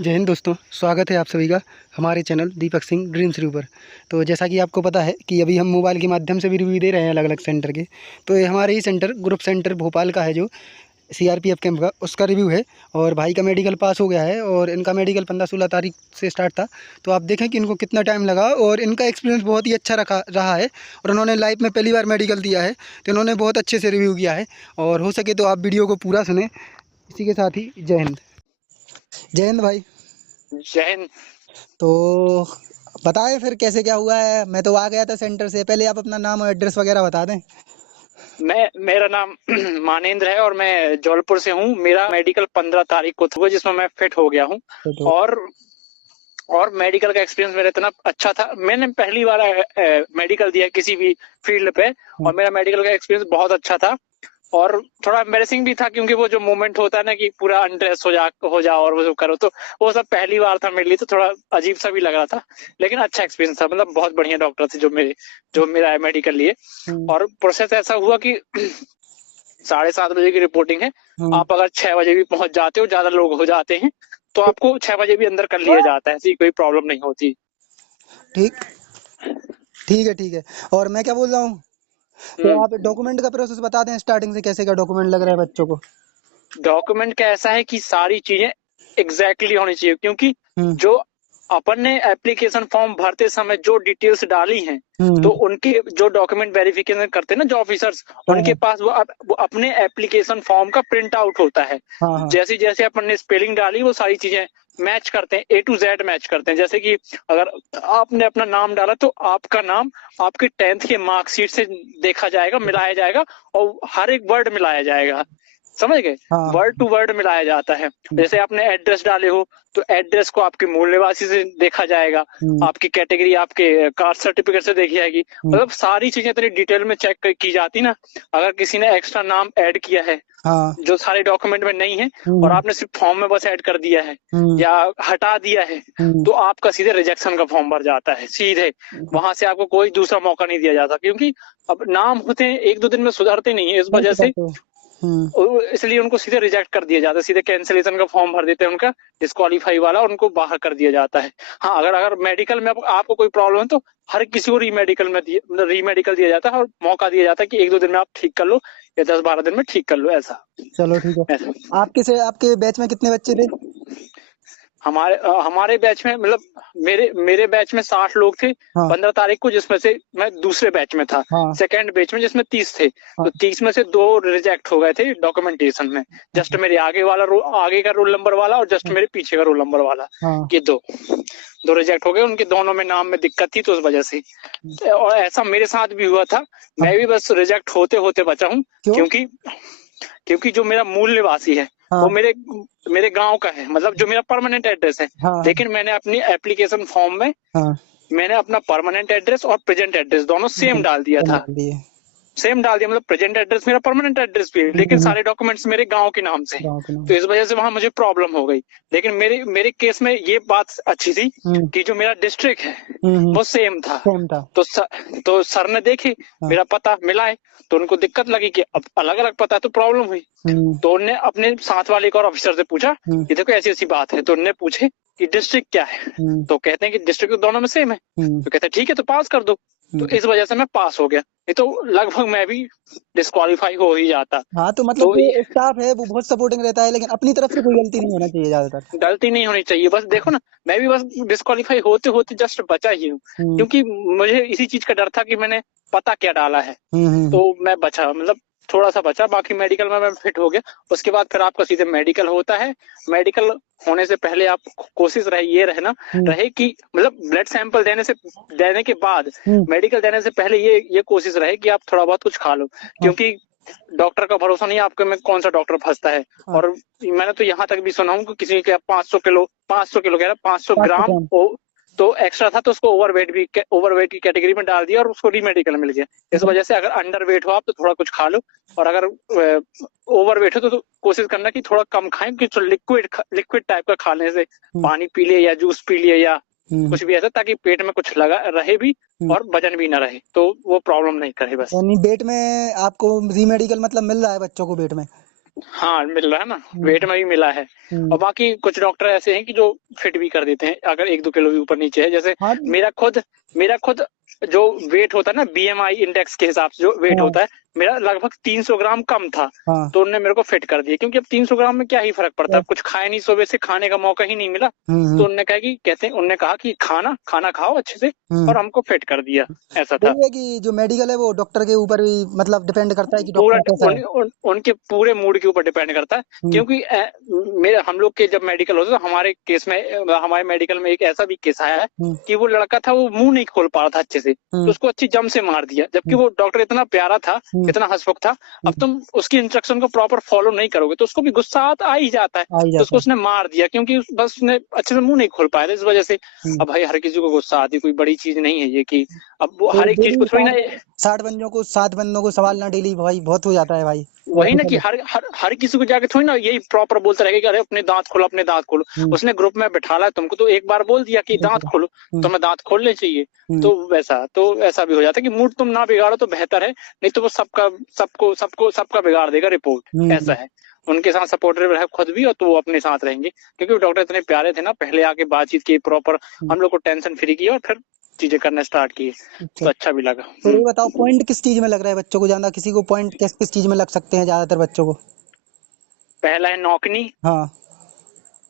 जय हिंद दोस्तों, स्वागत है आप सभी का हमारे channel Deepak Singh dreams review पर। तो जैसा कि आपको पता है कि अभी हम मोबाइल के माध्यम से भी रिव्यू दे रहे हैं अलग अलग सेंटर के। तो ये हमारे ही सेंटर ग्रुप सेंटर भोपाल का है, जो सीआरपीएफ कैंप का, उसका रिव्यू है। और भाई का मेडिकल पास हो गया है और इनका मेडिकल 15-16 तारीख से स्टार्ट था। तो आप देखें कि इनको कितना टाइम लगा और इनका एक्सपीरियंस बहुत ही अच्छा रहा है। और उन्होंने लाइफ में पहली बार मेडिकल दिया है, तो इन्होंने बहुत अच्छे से रिव्यू किया है। और हो सके तो आप वीडियो को पूरा सुने। इसी के साथ ही जय हिंद। जय हिंद भाई। जय हिंद। तो बताएं फिर कैसे क्या हुआ है। मैं तो आ गया था सेंटर से। पहले आप अपना नाम और एड्रेस वगैरह बता दें। मेरा नाम मानेंद्र है और मैं जौलपुर से हूँ। मेरा मेडिकल 15 तारीख को था, जिसमें मैं फिट हो गया हूँ। तो और मेडिकल का एक्सपीरियंस मेरा इतना अच्छा था। मैंने पहली बार मेडिकल दिया किसी भी फील्ड पे, और मेरा मेडिकल का एक्सपीरियंस बहुत अच्छा था। और थोड़ा एम्बेरसिंग भी था, क्योंकि वो जो मोमेंट होता है ना कि पूरा अनड्रेस हो जाओ और वो सब करो, तो वो सब पहली बार था मेरे लिए, तो थोड़ा अजीब सा भी लग रहा था। लेकिन अच्छा एक्सपीरियंस था, मतलब बहुत बढ़िया डॉक्टर थे जो मेरा मेडिकल लिए। और प्रोसेस ऐसा हुआ कि 7:30 बजे की रिपोर्टिंग है। आप अगर 6 बजे भी पहुंच जाते हो, ज्यादा लोग हो जाते हैं, तो आपको 6 बजे भी अंदर कर लिया जाता है, ऐसी कोई प्रॉब्लम नहीं होती। ठीक ठीक है, ठीक है। और मैं क्या बोल रहा हूँ, तो आप डॉक्यूमेंट का प्रोसेस बता दें स्टार्टिंग से, कैसे क्या डॉक्यूमेंट लग रहा है बच्चों को। डॉक्यूमेंट का ऐसा है कि सारी चीजें एग्जैक्टली होनी चाहिए, क्योंकि जो अपन ने एप्लीकेशन फॉर्म भरते समय जो डिटेल्स डाली हैं, तो उनके जो डॉक्यूमेंट वेरिफिकेशन करते हैं ना, जो ऑफिसर्स, उनके पास वो अपने एप्लीकेशन फॉर्म का प्रिंट आउट होता है। जैसे जैसे अपन ने स्पेलिंग डाली, वो सारी चीजें मैच करते हैं, A to Z मैच करते हैं। जैसे कि अगर आपने अपना नाम डाला, तो आपका नाम आपके 10th के मार्कशीट से देखा जाएगा, मिलाया जाएगा, और हर एक वर्ड मिलाया जाएगा। समझ गए? वर्ड टू वर्ड मिलाया जाता है। जैसे आपने एड्रेस डाले हो, तो एड्रेस को आपके मूल निवासी से देखा जाएगा, आपकी कैटेगरी आपके कास्ट सर्टिफिकेट से देखी जाएगी। मतलब सारी चीजें इतनी डिटेल में चेक की जाती ना। अगर किसी ने एक्स्ट्रा नाम ऐड किया है, जो सारे डॉक्यूमेंट में नहीं है, और आपने सिर्फ फॉर्म में बस ऐड कर दिया है या हटा दिया है, तो आपका सीधे रिजेक्शन का फॉर्म भर जाता है सीधे। वहां से आपको कोई दूसरा मौका नहीं दिया जाता, क्योंकि अब नाम होते हैं 1-2 दिन में सुधरते नहीं है, इस वजह से इसलिए उनको सीधे रिजेक्ट कर दिया जाता है। सीधे कैंसिलेशन का फॉर्म भर देते हैं, उनका डिस्क्वालीफाई वाला, उनको बाहर कर दिया जाता है। हाँ, अगर मेडिकल में आपको कोई प्रॉब्लम है, तो हर किसी को रीमेडिकल दिया जाता है, और मौका दिया जाता है कि 1-2 दिन में आप ठीक कर लो, या 10-12 दिन में ठीक कर लो, ऐसा। चलो ठीक है। आपके बैच में कितने बच्चे थे? हमारे बैच में, मतलब मेरे बैच में 60 लोग थे 15 तारीख को, जिसमें से मैं दूसरे बैच में था, सेकंड बैच में, जिसमें 30 थे। तो 30 में से 2 रिजेक्ट हो गए थे डॉक्यूमेंटेशन में। जस्ट मेरे आगे का रोल नंबर वाला, और जस्ट मेरे पीछे का रोल नंबर वाला, ये दो रिजेक्ट हो गए। उनके दोनों में नाम में दिक्कत थी, तो उस वजह से। और ऐसा मेरे साथ भी हुआ था। मैं भी बस रिजेक्ट होते होते बचा हूँ, क्योंकि जो मेरा मूल निवासी है, वो मेरे गांव का है, मतलब जो मेरा परमानेंट एड्रेस है। लेकिन मैंने अपनी एप्लीकेशन फॉर्म में मैंने अपना परमानेंट एड्रेस और प्रेजेंट एड्रेस दोनों सेम डाल दिया था। मतलब प्रेजेंट एड्रेस मेरा परमानेंट एड्रेस भी है, लेकिन सारे डॉक्यूमेंट्स मेरे गांव के नाम से। तो इस वजह से वहां मुझे प्रॉब्लम हो गई। लेकिन मेरे केस में ये बात अच्छी थी कि जो मेरा डिस्ट्रिक्ट है वो सेम था। तो सर ने देखे मेरा पता मिलाए, तो उनको दिक्कत लगी कि अब अलग अलग पता है, तो प्रॉब्लम हुई। तो उनने अपने साथ वाले एक और ऑफिसर से पूछा कि देखो ऐसी ऐसी बात है। तो उनने पूछे कि डिस्ट्रिक्ट क्या है, तो कहते हैं कि डिस्ट्रिक्ट तो दोनों में सेम है। तो कहते हैं ठीक है, तो पास कर दो। तो इस वजह से मैं पास हो गया, नहीं तो लगभग मैं भी डिस्क्वालीफाई हो ही जाता। तो मतलब जो स्टाफ है वो बहुत सपोर्टिंग रहता है, लेकिन अपनी तरफ से कोई गलती नहीं होना चाहिए ज्यादातर। गलती नहीं होनी चाहिए। बस देखो ना, मैं भी बस डिस्क्वालीफाई होते होते जस्ट बचा ही हूँ, क्योंकि मुझे इसी चीज का डर था कि मैंने पता क्या डाला है। तो मैं बचा, मतलब थोड़ा सा बचा। बाकी मेडिकल में मैं फिट हो गया। उसके बाद फिर आपका सीधे मेडिकल होता है। मेडिकल होने से पहले आप कोशिश रहे कि मतलब ब्लड सैंपल देने के बाद, मेडिकल देने से पहले ये कोशिश रहे कि आप थोड़ा बहुत कुछ खा लो, क्योंकि डॉक्टर का भरोसा नहीं आपके में कौन सा डॉक्टर फंसता है। और मैंने तो यहाँ तक भी सुना हूँ कि किसी के 500 कह रहा 500 ग्राम तो एक्स्ट्रा था, तो उसको ओवरवेट की कैटेगरी में डाल दिया और उसको रीमेडिकल मिल गया। इस वजह से अगर अंडर वेट हो आप, तो थोड़ा कुछ खा लो, और अगर ओवरवेट हो तो कोशिश करना कि थोड़ा कम खाएं, कि लिक्विड टाइप का खाने से, पानी पी लिया या जूस पी लिया या कुछ भी ऐसा, ताकि पेट में कुछ लगा रहे भी और वजन भी ना रहे, तो वो प्रॉब्लम नहीं करे बस। यानी पेट में आपको रीमेडिकल मतलब मिल रहा है बच्चों को पेट में? हाँ मिल रहा है ना, वेट में भी मिला है। और बाकी कुछ डॉक्टर ऐसे हैं कि जो फिट भी कर देते हैं अगर 1-2 किलो भी ऊपर नीचे है। जैसे हाँ मेरा खुद जो वेट होता है ना, बीएमआई इंडेक्स के हिसाब से जो वेट हाँ होता है, मेरा लगभग 300 ग्राम कम था। हाँ। तो उन्होंने मेरे को फिट कर दिया, क्योंकि अब 300 ग्राम में क्या ही फर्क पड़ता है, अब कुछ खाए नहीं, सुबह से खाने का मौका ही नहीं मिला। तो हम्म। उन्होंने कहा कि खाना खाओ अच्छे से, हम्म। और हमको फिट कर दिया। ऐसा था। वही है कि जो मेडिकल है वो डॉक्टर के ऊपर भी मतलब डिपेंड करता है कि पूरा डॉक्टर कैसा है। उनके पूरे मूड के ऊपर डिपेंड करता है। हम्म। क्योंकि मेरे हम लोग के जब मेडिकल होता था, हमारे केस में हमारे मेडिकल में एक ऐसा भी केस आया है हम्म। कि वो लड़का था, वो मुंह नहीं खोल पा रहा था अच्छे से, तो हम्म। उसको अच्छी जम से मार दिया, जबकि हम्म। वो डॉक्टर इतना प्यारा था, हम्म। इतना हंसमुख था। अब हम्म। तुम उसकी इंस्ट्रक्शन को प्रॉपर फॉलो नहीं करोगे तो उसको भी गुस्सा आ ही जाता है। आ ही तो जाता उसको है। उसने मार दिया, क्योंकि बस उसने अच्छे से मुंह नहीं खोल पाया था, इस वजह से। हम्म। अब भाई हर किसी को गुस्सा आती, कोई बड़ी चीज नहीं है ये कि अब वो तो हर एक चीज डेली को थोड़ी ना। 60 बंदों को संभालना डेली भाई बहुत हो जाता है भाई। वही ना कि ऑफिस। हर किसी को जाके थोड़ी ना यही प्रॉपर बोलता रहेगा कि अरे अपने दांत खोलो, अपने दांत खोलो। हम्म। उसने ग्रुप में बैठाला है तुमको, तो एक बार बोल दिया कि दांत खोलो, तो हम्म। मैं दांत खोलने चाहिए। हम्म। तो ऐसा भी हो जाता है कि मूड तुम ना बिगाड़ो तो बेहतर है, नहीं तो वो सबका बिगाड़ देगा रिपोर्ट। ऐसा हम्म। है। उनके साथ सपोर्टिव रहे खुद भी, और तो वो अपने साथ रहेंगे, क्योंकि वो डॉक्टर इतने प्यारे थे ना, पहले आके बातचीत की प्रॉपर, हम्म। हम लोग को टेंशन फ्री की और फिर चीजें करना स्टार्ट किए। अच्छा। तो अच्छा भी लगा। तो ये बताओ पॉइंट किस चीज में लग रहा है बच्चों को ज्यादा, किसी को पॉइंट किस किस चीज में लग सकते हैं ज्यादातर बच्चों को? पहला है नौकनी। हाँ।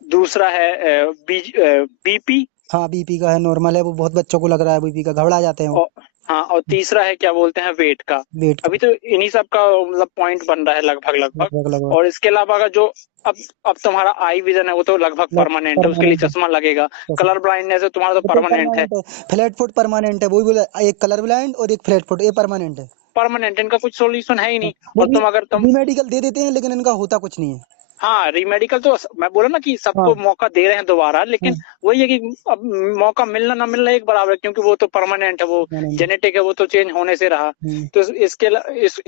दूसरा है बीपी। हाँ बीपी का है, नॉर्मल है वो, बहुत बच्चों को लग रहा है बीपी का, घबरा जाते हैं वो। और हाँ, और तीसरा है क्या बोलते हैं, वेट का। वेट का। अभी तो इन्हीं सब का मतलब पॉइंट बन रहा है लगभग लगभग। लगभग लगभग। और इसके अलावा अगर जो अब अब तुम्हारा आई विजन है वो तो लगभग परमानेंट है, उसके लिए परमानेंट है। चश्मा लगेगा। कलर ब्लाइंडनेस है तुम्हारा तो वो तो परमानेंट है। परमानेंट है। फ्लैट फुट परमानेंट है, वही बोला, एक कलर ब्लाइंड और एक फ्लैट फुट, ये परमानेंट है। परमानेंट, इनका कुछ सोल्यूशन है ही हाँ, नहीं। वो और भी तुम अगर तुम री मेडिकल दे देते हैं लेकिन इनका होता कुछ नहीं है। हाँ, रीमेडिकल तो मैं बोला ना कि सबको हाँ। मौका दे रहे हैं दोबारा, लेकिन हाँ। वही है कि अब मौका मिलना ना मिलना एक बराबर है, क्योंकि वो तो परमानेंट है, वो परमानेंट है। जेनेटिक है, वो तो चेंज होने से रहा। हम्म। तो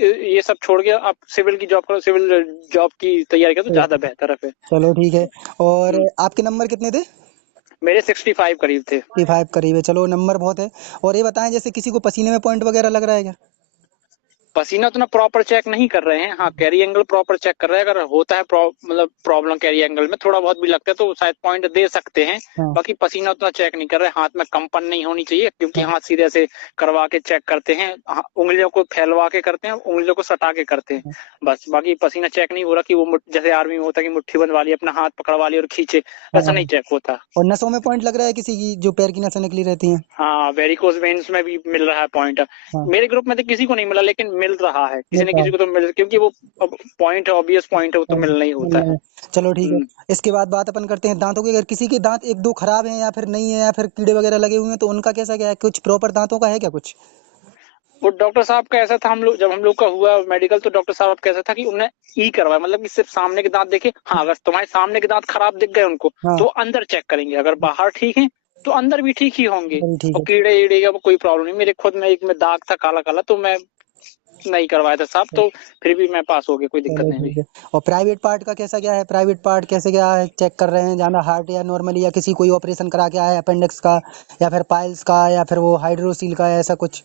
ये सब छोड़ के आप सिविल की जॉब करो, सिविल जॉब की तैयारी करो तो तो ज्यादा बेहतर है फिर। चलो ठीक है। और हम्म, आपके नंबर कितने थे? मेरे 65 करीब थे। 55 करीब है, चलो नंबर बहुत है। और ये बताएं जैसे किसी को पसीने में पॉइंट वगैरह लग रहा है क्या? पसीना उतना प्रॉपर चेक नहीं कर रहे हैं, हाँ कैरी एंगल प्रॉपर चेक कर रहे हैं। अगर होता है मतलब प्रॉब्लम कैरी एंगल में थोड़ा बहुत भी लगता है तो शायद पॉइंट दे सकते हैं। हाँ। बाकी पसीना उतना चेक नहीं कर रहे। हाथ में कंपन नहीं होनी चाहिए, क्योंकि हाँ। हाथ सीधे से करवा के चेक करते हैं, उंगलियों को फैलवा के करते हैं, उंगलियों को सटा के करते हैं। हाँ। बस बाकी पसीना चेक नहीं हो रहा कि वो जैसे आर्मी में होता है कि मुट्ठी बंधवा ली, अपना हाथ पकड़वा ली और खींचे, हाँ। ऐसा नहीं चेक होता। और नसों में पॉइंट लग रहा है किसी की, जो पैर की नसें निकली रहती हैं? हाँ, वेरिकोज वेन्स में भी मिल रहा है पॉइंट। हाँ। मेरे ग्रुप में तो किसी को नहीं मिला, लेकिन मिल रहा है, किसी मिल न रहा किसी है। को तो मिल, क्योंकि वो पॉइंट है, ऑब्वियस पॉइंट है, वो तो हाँ, मिलना ही मिल होता रहा है। है। चलो ठीक है। हम्म। इसके बाद बात अपन करते हैं दांतों की। अगर किसी के दांत एक दो खराब हैं या फिर नहीं है या फिर कीड़े वगैरह लगे हुए हैं तो उनका कैसा क्या है, कुछ प्रॉपर दांतों का है क्या कुछ? वो डॉक्टर साहब का ऐसा था, हम लोग का हुआ मेडिकल, तो डॉक्टर साहब का ऐसा था कि उन्हें ई करवाया, मतलब कि सिर्फ सामने के दांत देखे। हाँ, अगर तुम्हारे सामने के दांत खराब दिख गए उनको, हाँ। तो वो अंदर चेक करेंगे, अगर बाहर ठीक है तो अंदर भी ठीक ही होंगे। चलो ठीक और है। कीड़े ईड़े का कोई प्रॉब्लम नहीं। मेरे खुद में एक में दाग था काला काला, तो मैं नहीं करवाया था साहब, तो फिर भी मैं पास हो गया, कोई दिक्कत चलो नहीं हुई। ठीक है। और प्राइवेट पार्ट का कैसा क्या है, प्राइवेट पार्ट कैसे क्या है, चेक कर रहे हैं ज्यादा हार्ट या नॉर्मली, या किसी कोई ऑपरेशन करा के आया है अपेंडिक्स का या फिर पाइल्स का या फिर वो हाइड्रोसील का, ऐसा कुछ?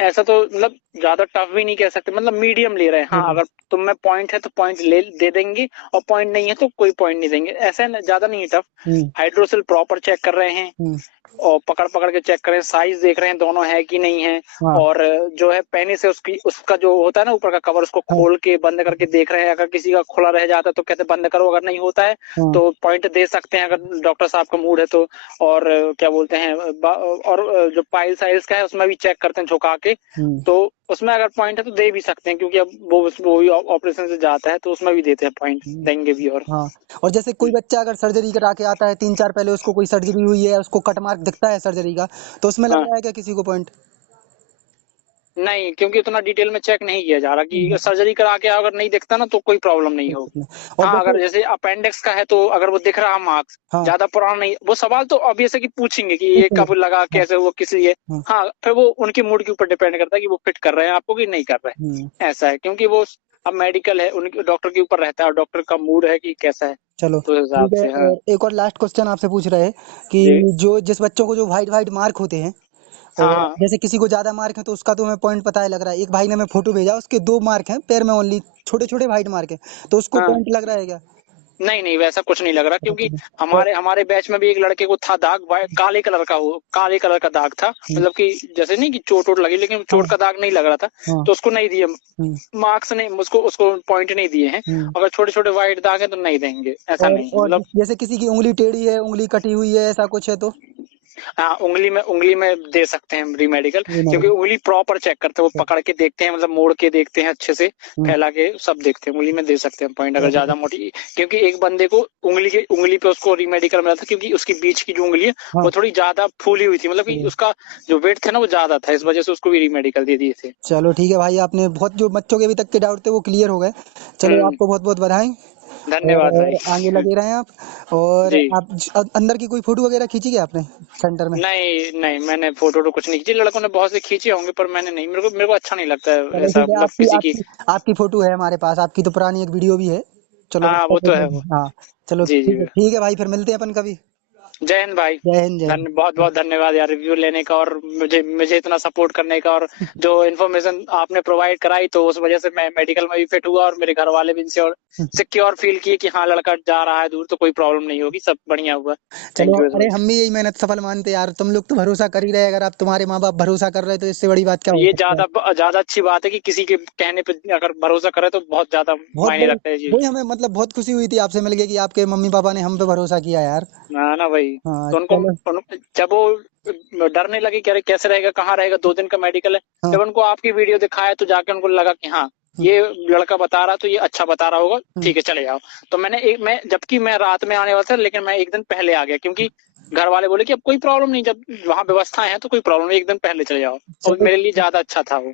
ऐसा तो मतलब ज्यादा टफ भी नहीं कह सकते, मतलब मीडियम ले रहे हैं। हाँ, अगर तुम में पॉइंट है तो पॉइंट ले दे देंगे, और पॉइंट नहीं है तो कोई पॉइंट नहीं देंगे। ऐसा ज्यादा नहीं है टफ। हम्म। हाइड्रोसिल प्रॉपर चेक कर रहे हैं, हम्म। और पकड़ पकड़ के चेक करें, साइज देख रहे हैं दोनों है कि नहीं है। हाँ। और जो है पहले से उसका जो होता है ना ऊपर का कवर, उसको हाँ। खोल के बंद करके देख रहे हैं। अगर किसी का खुला रह जाता है तो कहते बंद करो, अगर नहीं होता है हाँ। तो पॉइंट दे सकते हैं, अगर डॉक्टर साहब का मूड है तो। और क्या बोलते हैं, और जो पाइल साइज का है उसमें भी चेक करते हैं झुका के। हम्म। तो उसमें अगर पॉइंट है तो दे भी सकते हैं, क्योंकि अब वो भी ऑपरेशन से जाता है, तो उसमें भी देते हैं पॉइंट, देंगे भी। और हाँ। और जैसे कोई बच्चा अगर सर्जरी करा के आता है 3-4 पहले, उसको कोई सर्जरी हुई है, उसको कट मार्क दिखता है सर्जरी का, तो उसमें लग हाँ, रहा है क्या किसी को पॉइंट? नहीं, क्योंकि उतना डिटेल में चेक नहीं किया जा रहा कि सर्जरी करा के अगर नहीं दिखता ना तो कोई प्रॉब्लम नहीं हो। और हाँ, जैसे अगर जैसे अपेंडिक्स का है तो अगर वो दिख रहा मार्क्स हाँ ज्यादा पुराना नहीं, वो सवाल तो ऑब्वियस है कि पूछेंगे कि ये पूछेंगे। कब लगा, हाँ। कैसे हुआ, किस लिए। हाँ। हाँ, फिर वो उनके मूड के ऊपर डिपेंड करता है कि वो फिट कर रहे हैं आपको कि नहीं कर रहे हम्म। हैं। ऐसा है, क्योंकि वो अब मेडिकल है, उनके डॉक्टर के ऊपर रहता है, और डॉक्टर का मूड है कि कैसा है, चलो तो उस हिसाब ठीक है। से। हाँ और एक और लास्ट क्वेश्चन आपसे पूछ रहे हैं कि जी। जो जिस बच्चों को जो वाइट वाइट मार्क होते हैं हाँ और हाँ। जैसे किसी को ज्यादा मार्क है तो उसका तो हमें पॉइंट पता है लग रहा है। एक भाई ने हमें फोटो भेजा, उसके 2 मार्क हैं पैर में ओनली, छोटे छोटे वाइट मार्क है, तो उसको हाँ। पॉइंट लग रहा है क्या? नहीं नहीं, वैसा कुछ नहीं लग रहा, ऐसा क्योंकि कुछ नहीं। और हमारे हमारे बैच में भी एक लड़के को था दाग, काले कलर का, वो काले कलर का दाग था, मतलब कि जैसे नहीं कि चोट वोट लगी, लेकिन हाँ चोट का दाग नहीं लग रहा था, हाँ। तो उसको नहीं दिए हम्म, मार्क्स, नहीं उसको उसको पॉइंट नहीं दिए हैं। हम्म। अगर छोटे छोटे वाइट दाग है तो नहीं देंगे, ऐसा नहीं है और मतलब। जैसे किसी की उंगली टेढ़ी है, उंगली कटी हुई है, ऐसा कुछ है तो? हाँ, उंगली में दे सकते हैं रीमेडिकल, ये क्योंकि मेडिकल। उंगली प्रॉपर चेक करते हैं, वो पकड़ के देखते हैं, मतलब मोड़ के देखते हैं अच्छे से, हम्म। फैला के सब देखते हैं, उंगली में दे सकते हैं पॉइंट अगर चलो। ज्यादा मोटी। क्योंकि एक बंदे को उंगली पे उसको रीमेडिकल मिला था, क्योंकि उसकी बीच की जो उंगली है हाँ। वो थोड़ी ज्यादा फूली हुई थी, मतलब कि हम्म। उसका जो वेट था ना वो ज्यादा था, इस वजह से उसको भी रीमेडिकल दे दिए थे। चलो ठीक है भाई, आपने बहुत, जो बच्चों के अभी तक के डाउट थे वो क्लियर हो गए। चलो हम्म। आपको बहुत बहुत बधाई। धन्यवाद भाई। और आगे लगे रहें आप। और जी। आप अंदर की कोई फोटो वगैरह खींची क्या आपने सेंटर में? नहीं नहीं, मैंने फोटो तो कुछ नहीं खींची, लड़कों ने बहुत से खींचे होंगे, पर मैंने नहीं, मेरे को अच्छा नहीं लगता है चलो ऐसा, ठीक है, मतलब आपकी किसी की। आपकी आपकी फोटो है हमारे पास, आपकी तो पुरानी एक वीडियो भी है। चलो हाँ वो तो है वो। हाँ। चलो जी जी। ठीक है भाई, फिर मिलते हैं अपन कभी। जय हिंद भाई। जय हिंद, जय हिंद। बहुत बहुत धन्यवाद यार, रिव्यू लेने का और मुझे मुझे इतना सपोर्ट करने का, और जो इन्फॉर्मेशन आपने प्रोवाइड कराई, तो उस वजह से मैं मेडिकल में भी फिट हुआ, और मेरे घर वाले भी इनसे और सिक्योर फील किए कि हाँ लड़का जा रहा है दूर तो कोई प्रॉब्लम नहीं होगी, सब बढ़िया हुआ। चलो, थैंक यू वेरी अरे मच। हम भी यही मेहनत सफल मानते हैं यार, तुम लोग तो भरोसा कर ही रहे, अगर आप, तुम्हारे माँ बाप भरोसा कर रहे, तो इससे बड़ी बात क्या हो ये सकती है? ज्यादा ज्यादा अच्छी बात है कि किसी के कहने पे अगर भरोसा करे तो बहुत ज्यादा बहुत मायने बड़ी, रखता है जी। वही हमें मतलब बहुत खुशी हुई थी आपसे मिलके कि आपके मम्मी पापा ने हम पे भरोसा किया यार। ना ना भाई, हाँ तो चलो। जब वो डरने लगे कि अरे कैसे रहेगा, कहाँ रहेगा, 2 दिन का मेडिकल है, हाँ। जब उनको आपकी वीडियो दिखाया तो जाके उनको लगा कि हाँ हम्म, ये लड़का बता रहा तो ये अच्छा बता रहा होगा, हम्म। ठीक है चले जाओ। तो मैं जबकि मैं रात में आने वाला था, लेकिन मैं एक दिन पहले आ गया, क्योंकि घर वाले बोले कि अब कोई प्रॉब्लम नहीं, जब वहां व्यवस्थाएं हैं तो कोई प्रॉब्लम नहीं, एक दिन पहले चले जाओ, और चलो। मेरे लिए ज्यादा अच्छा था वो।